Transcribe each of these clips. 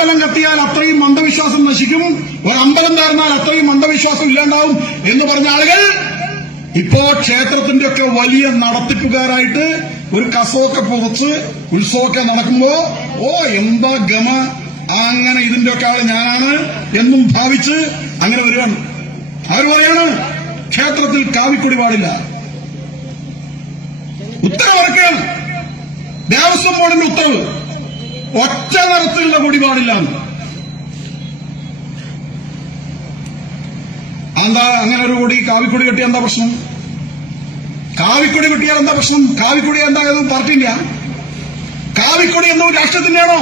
ഒരമ്പലം കത്തിയാൽ അത്രയും അന്ധവിശ്വാസം നശിക്കും, ഒരമ്പലം താഴ്ന്നാൽ അത്രയും അന്ധവിശ്വാസം ഇല്ലാണ്ടാവും എന്ന് പറഞ്ഞ ആളുകൾ ഇപ്പോ ക്ഷേത്രത്തിന്റെ ഒക്കെ വലിയ നടത്തിപ്പുകാരായിട്ട് ഒരു കസവൊക്കെ പുറച്ച് ഉത്സവമൊക്കെ നടക്കുമ്പോ എന്താ ഗമ, അങ്ങനെ ഇതിന്റെ ഒക്കെ ആള് ഞാനാണ് എന്നും ഭാവിച്ച് അങ്ങനെ വരികയാണ്. അവർ പറയാണ് ക്ഷേത്രത്തിൽ കാവിക്കൊടി പാടില്ല. ഉത്തരവിറക്കുകയാണ് ദേവസ്വം ബോർഡിന്റെ ഉത്തരവ്, ഒറ്റ നിറത്തിലുള്ള കൊടി പാടില്ല. എന്താ അങ്ങനെ ഒരു കൊടി കാവിക്കൊടി കെട്ടിയ എന്താ പ്രശ്നം? കാവിക്കൊടി കെട്ടിയാൽ എന്താ പ്രശ്നം? കാവിക്കൊടി എന്താ പാർട്ടിന്റെ? കാവിക്കൊടി എന്നത് രാഷ്ട്രത്തിന്റെയാണോ?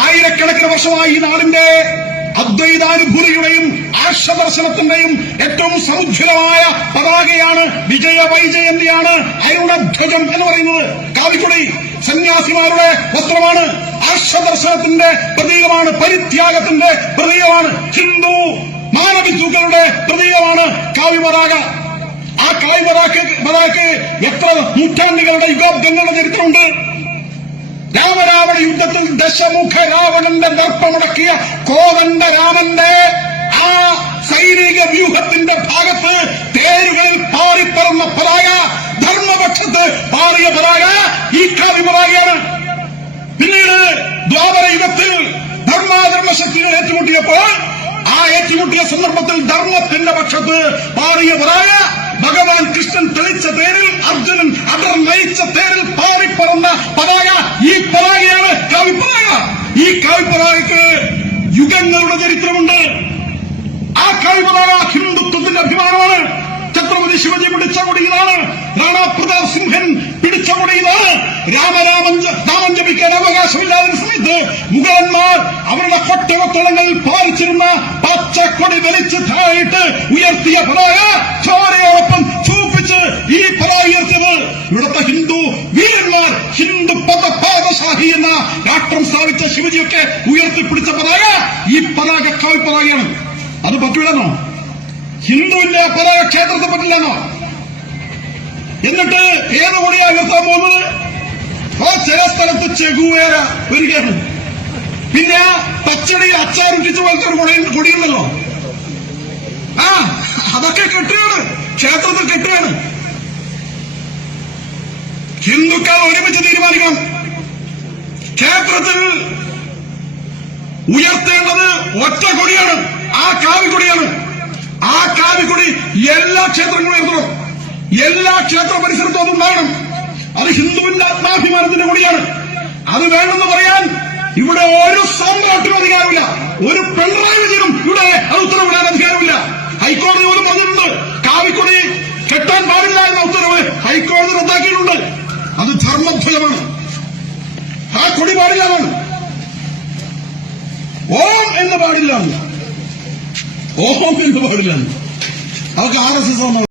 ആയിരക്കണക്കിന് വർഷമായി ഈ നാടിന്റെ അദ്വൈതാനുഭൂതിയുടെയും ആർഷദർശനത്തിന്റെയും ഏറ്റവും സമുജ്വലമായ പതാകയാണ്, വിജയവൈജയന്തിയാണ് അരുണധ്വജം എന്ന് പറയുന്നത്. കാവിക്കൊടി സന്യാസിമാരുടെ വസ്ത്രമാണ്, ആർഷദർശനത്തിന്റെ പ്രതീകമാണ്, പരിത്യാഗത്തിന്റെ പ്രതീകമാണ്, ഹിന്ദു മാനവികതയുടെ പ്രതീകമാണ് കാവിപതാക. ആ കാവിപതാകയ്ക്ക് എത്ര നൂറ്റാണ്ടുകളുടെ യുഗങ്ങളുടെ ചരിത്രമുണ്ട്. രാമരാവണ യുദ്ധത്തിൽ ദശമുഖ രാവണന്റെ ദർപ്പമുടക്കിയ കോദണ്ഡരാമന്റെ ആ സൈനിക വ്യൂഹത്തിന്റെ ഭാഗത്ത് തേരുകളിൽ പാറിപ്പറന്ന പതാക, ധർമ്മപക്ഷത്ത് പാറിയ പതാക ഈ കാവി പതാകയാണ്. പിന്നീട് ദ്വാപര യുഗത്തിൽ ധർമാധർമ്മ ശക്തികൾ ഏറ്റുമുട്ടിയപ്പോൾ ആ ഏറ്റുമുട്ടിയ സന്ദർഭത്തിൽ ധർമ്മത്തിന്റെ പക്ഷത്ത് പാറിയ പതാക, ഭഗവാൻ കൃഷ്ണൻ തെളിച്ച തേരിൽ അർജുനൻ അടർ നയിച്ച തേരിൽ പാറിപ്പറന്ന പതാക ഈ പതാകയാണ് കാവിപ്പതാക. ഈ കാവിപ്പതാകയ്ക്ക് യുഗങ്ങളുടെ ചരിത്രമുണ്ട്. ആ കാവിപ്പതാക ഹിന്ദുത്വത്തിന്റെ അഭിമാനമാണ്. ഛത്രപതി ശിവജി പിടിച്ച കൊടി ഇതാണ്, റാണാ പ്രതാപ് സിംഹൻ പിടിച്ച കൊടി ഇതാണ്. നാമം ജപിക്കാൻ അവകാശമില്ലാത്ത സമയത്ത് മുഗളന്മാർ അവരുടെ കൊട്ടവത്തളങ്ങളിൽ പാലിച്ചിരുന്ന പച്ചക്കൊടി വലിച്ചു താഴിട്ട് ഉയർത്തിയ പതാക ചോരയോടൊപ്പം ചൂപ്പിച്ച് ഈ പതാക ഉയർത്തിയത് ഇവിടുത്തെ ഹിന്ദു വീരന്മാർ, ഹിന്ദു പാദശാഹി എന്ന രാഷ്ട്രം സ്ഥാപിച്ച ശിവജിയൊക്കെ ഉയർത്തിപ്പിടിച്ച പതാക ഈ പതാക കാവിപ്പതാകയാണ്. അത് പറ്റൂലെന്നോ? ഹിന്ദുവിന്റെ പതാക ക്ഷേത്രത്തെ പറ്റില്ലെന്നോ? എന്നിട്ട് ഏത് കൊടിയാ ഉയർത്താൻ പോകുന്നത്? ചില സ്ഥലത്ത് ചെഗുവേര വരികയാണ്. പിന്നെ പച്ചടി അച്ചാറുറ്റിച്ച് പോലത്തെ ഒരു കൊടിയുണ്ടല്ലോ, അതൊക്കെ കെട്ടുകയാണ്, ക്ഷേത്രത്തിൽ കെട്ടുകയാണ്. ഹിന്ദുക്കൾ ഒരുമിച്ച് തീരുമാനിക്കണം. ക്ഷേത്രത്തിൽ ഉയർത്തേണ്ടത് ഒറ്റ കൊടിയാണ്, ആ കാവിക്കൊടിയാണ്. ആ കാവിക്കൊടി എല്ലാ ക്ഷേത്രങ്ങളും ഉയർത്തണം. എല്ലാ ക്ഷേത്ര പരിസരത്തും അതുണ്ടാകണം. അത് ഹിന്ദുവിന്റെ ആത്മാഭിമാനത്തിന്റെ കൊടിയാണ്. അത് വേണമെന്ന് പറയാൻ ഇവിടെ ഒരു സാമ്രാട്ടിനും അധികാരമില്ല. ഒരു പിണറായി വിജയനും ഇവിടെ അത് ഉത്തരവിടാൻ അധികാരമില്ല. ഹൈക്കോടതി പോലും പറഞ്ഞിട്ടുണ്ട് കാവിക്കൊടി കെട്ടാൻ പാടില്ല എന്ന ഉത്തരവ് ഹൈക്കോടതി റദ്ദാക്കിയിട്ടുണ്ട്. അത് ധർമ്മധ്വജമാണ്, ആ കൊടി പാടില്ലാണ്. ഓം എന്ന് പാടില്ലാണ്, ഓം എന്ന് പാടില്ലാണ്. അവർക്ക് RSS